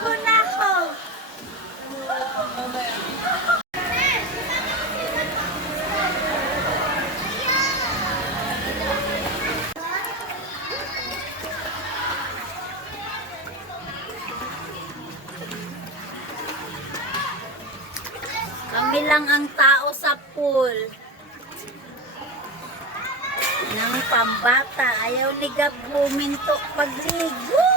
Bago na ako. Kami lang ang tao sa pool. Nang pambata, ayaw ni Gab huminto pagligo.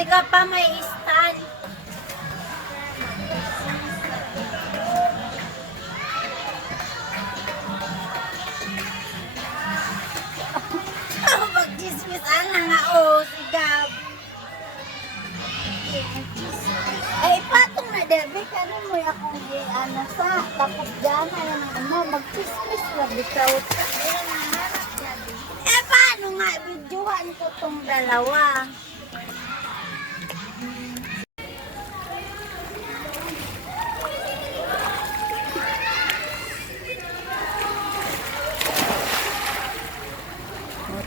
Tika pa may stand. Mag-chismis na nga si Gab. Ay, patong na Debbie. Kano mo akong sa tapos dyan. Mag-chismis na bitaw. Eh, paano nga? Videohan ko tong dalawa.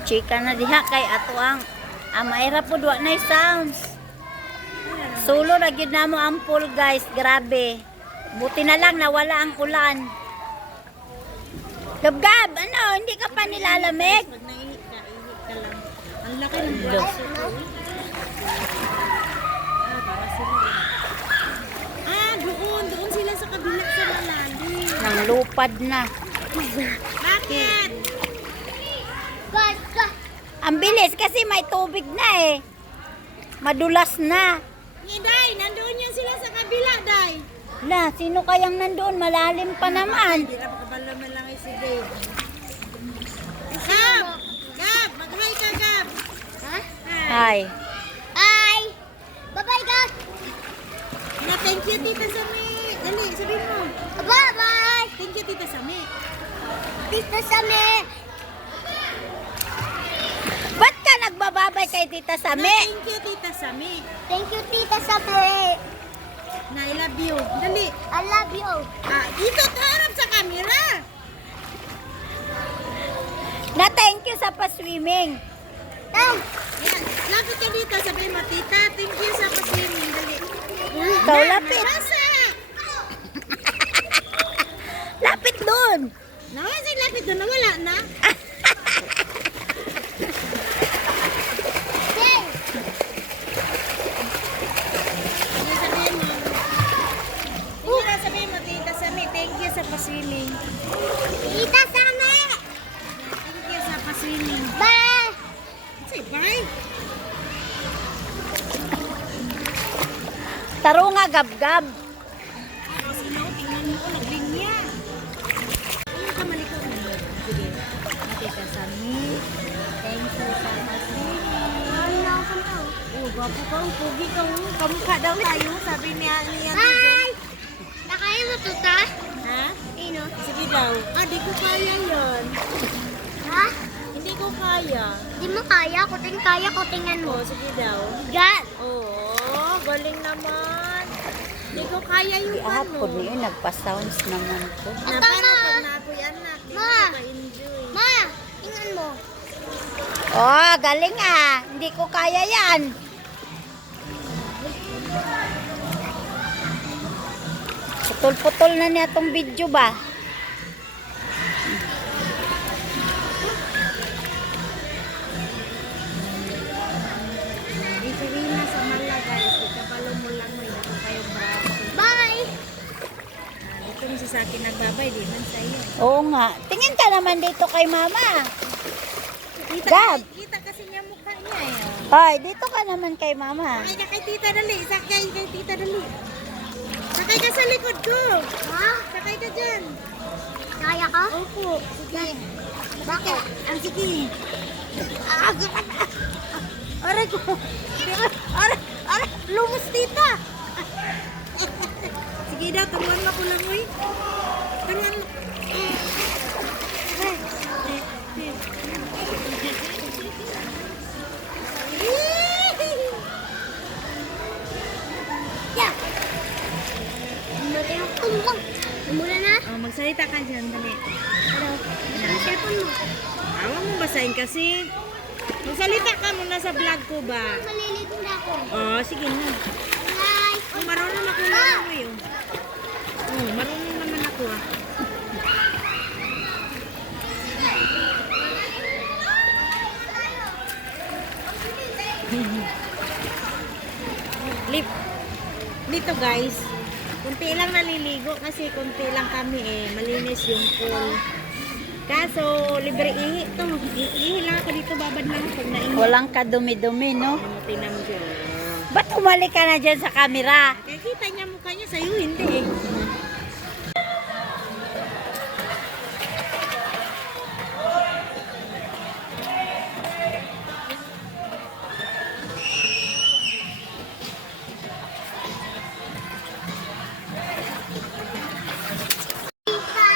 Chika na diha kay ato ang mayra po duwa na sounds. Solo na gyud namo ang pool guys, grabe. Buti na lang nawala ang ulan. Gab-gab, ano, hindi ka pa nilalamig? Pag naihi ka lang. Ang laki ng braso ko. Doon sila sa kabila sa malalim. Nang lupad na. Bakit? Ang bilis kasi may tubig na eh. Madulas na. Day, nandoon yan sila sa kabila, Day. La, sino kayang nandoon? Malalim pa naman. Hindi na makabala man lang si Dave. Gab! Gab! Mag-hi ka, Gab! Ha? Hi. Hi! Bye-bye, Gab! Na, thank you, Tita Sami. Dali, sabihin mo. Bye-bye! Thank you, Tita Sami. Tita Sami! Ba't ka nagbababay kay Tita Na, Sami? thank you, Tita Sami. Thank you, Tita Sami! Na, I love you. Dali. I love you! Dito, harap sa camera. Na thank you sa pa-swimming. Ay! Yan. Lapit ka dito. Sabihin mo, Tita, thank you sa pag-swimming. Dali. Ikaw lapit. Nasa! Lapit dun. Nawala sa lapit doon. Nawala na. Hey! Ano sabihin mo? Hindi na sabihin mo, Tita Sami, thank you sa pa-swimming. Tita Sami! Thank you sa pa-swimming. Bye! Say bye. Taro nga gab-gab. Kasi no, tingnan mo, naglinya. Ano ka malikot mo? Sige. Tita Sami, thank you sa pa-swimming. Oh, gwapo ka, pugi ka. Kamukha daw tayo, sabi niya. Bye! Nakaya mo to, ta? Ha? Ino? Sige daw. Di ko kaya yan. Ha? Hindi ko kaya. Di mo kaya? Kuting kaya, kutingan mo. Sige daw. God! Oo. galing naman. Hindi ko kaya yung Ihapon niyo, nagpa-sounds naman ko. Na paano pag na ako'y anak, hindi Ma! ko ka-enjoy. Ma, tingnan mo. Oh, galing ah. Hindi ko kaya yan. Putol-putol na niya tong video ba? Di Serena sa Mala guys, ikabalo mo lang may dako kayong braso. Bye. Dito mo sa akin nagbabay, di man sa iyo. Oo nga. Tingin ka naman dito kay mama. Kita, Gab. kita kasi niya mukha niya eh. Hoy, dito ka naman kay mama. Sakay ka kay tita dali, sakay kay tita dali. Sakay ka sa likod ko. Ha? Sakay ka dyan. Kaya ka? Opo. Sige. Bakit? Ang sige. Aray ko. Aray, lumos tita. Sige daw, turuan mo ko lang, oy. Turuan mo. Yeah. Tumbang. Mula na? Oh, magsalita ka dyan, dali. Hello. Ang cellphone mo. Awa mo basahin kasi. Magsalita ka muna sa vlog ko ba? Malilito na ako. Oh, sige na. Bye. Oh, marunong ako lang ako yun. Oh, marunong naman ako ah. Lip. Dito guys, kunti lang naliligo kasi kunti lang kami eh. Malinis yung pool. Kaso, libre ihi to. Ihi lang ako dito, babad lang pag naihi. Walang kadumi-dumi, no? Tinam dyan. Ba't umali ka na dyan sa camera? Kaya kita niya mukha niya sa'yo, hindi eh. Tita.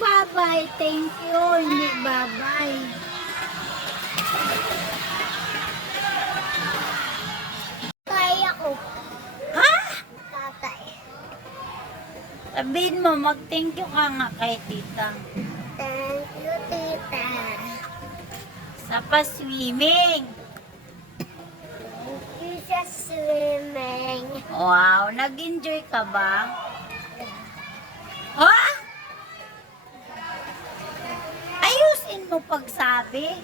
Bye-bye. Thank you. Hindi bye-bye. Kaya ko. Ha? Tatay. Sabihin mo, mag-thank you ka nga kay tita. Thank you, tita. Sa pa-swimming. Thank you sa swimming. Wow, nag-enjoy ka ba? Ha? Ayusin mo pagsabi.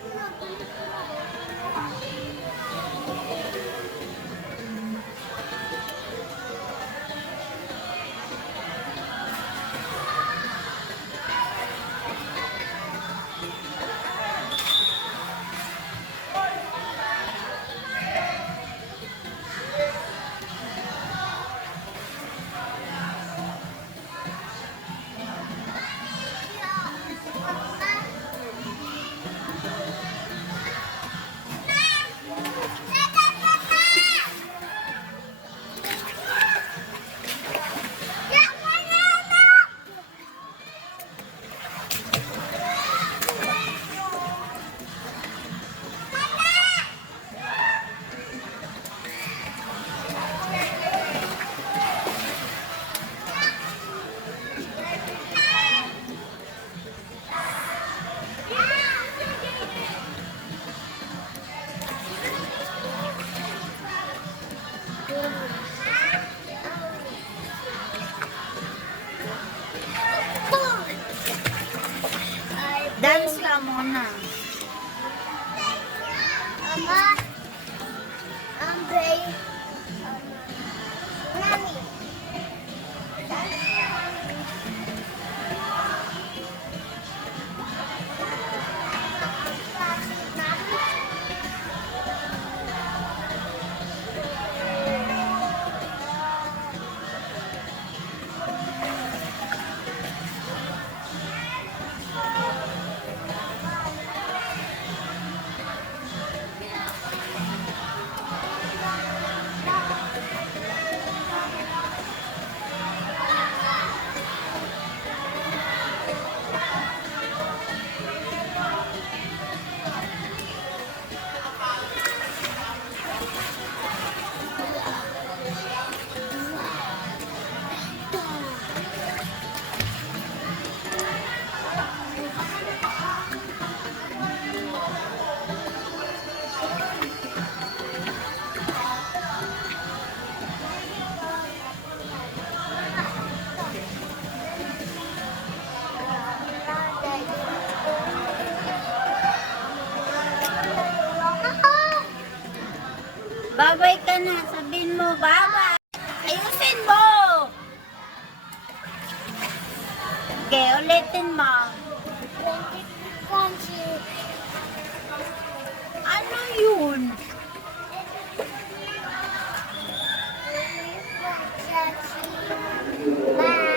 Babay ka na. Sabihin mo, babay. Ayusin mo. Okay, ulitin mo. Ano yun? Bye.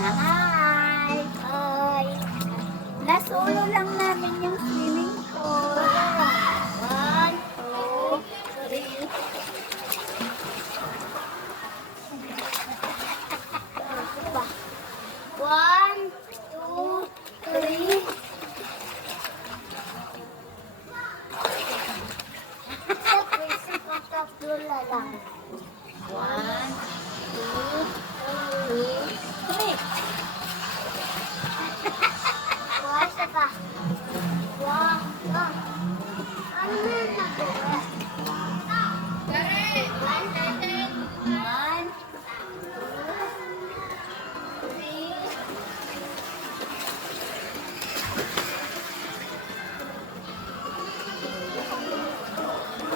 Hi! Bye. Nasulo lang namin yung swimming pool. 1, 2, 3. One, two, three. Tatlo na lang. 1, 2, 3. Isa pa. Wow. Ano na nagawa? One, three.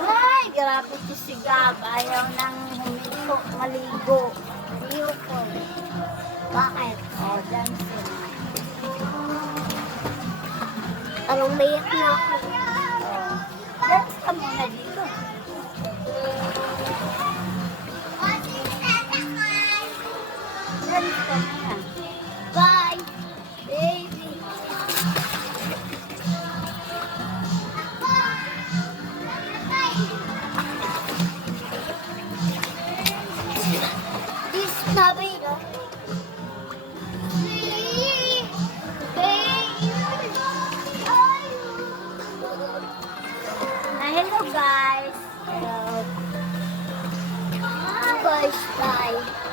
Ay, grabe to si Gab. Ayaw nang huminto, maligo. Ayoko. Bakit? Oh, dancing. Parang mayak na ako. Dance ka muna dito. Dance ka muna. Bye, baby. This baby. Hello guys. Bye, bye.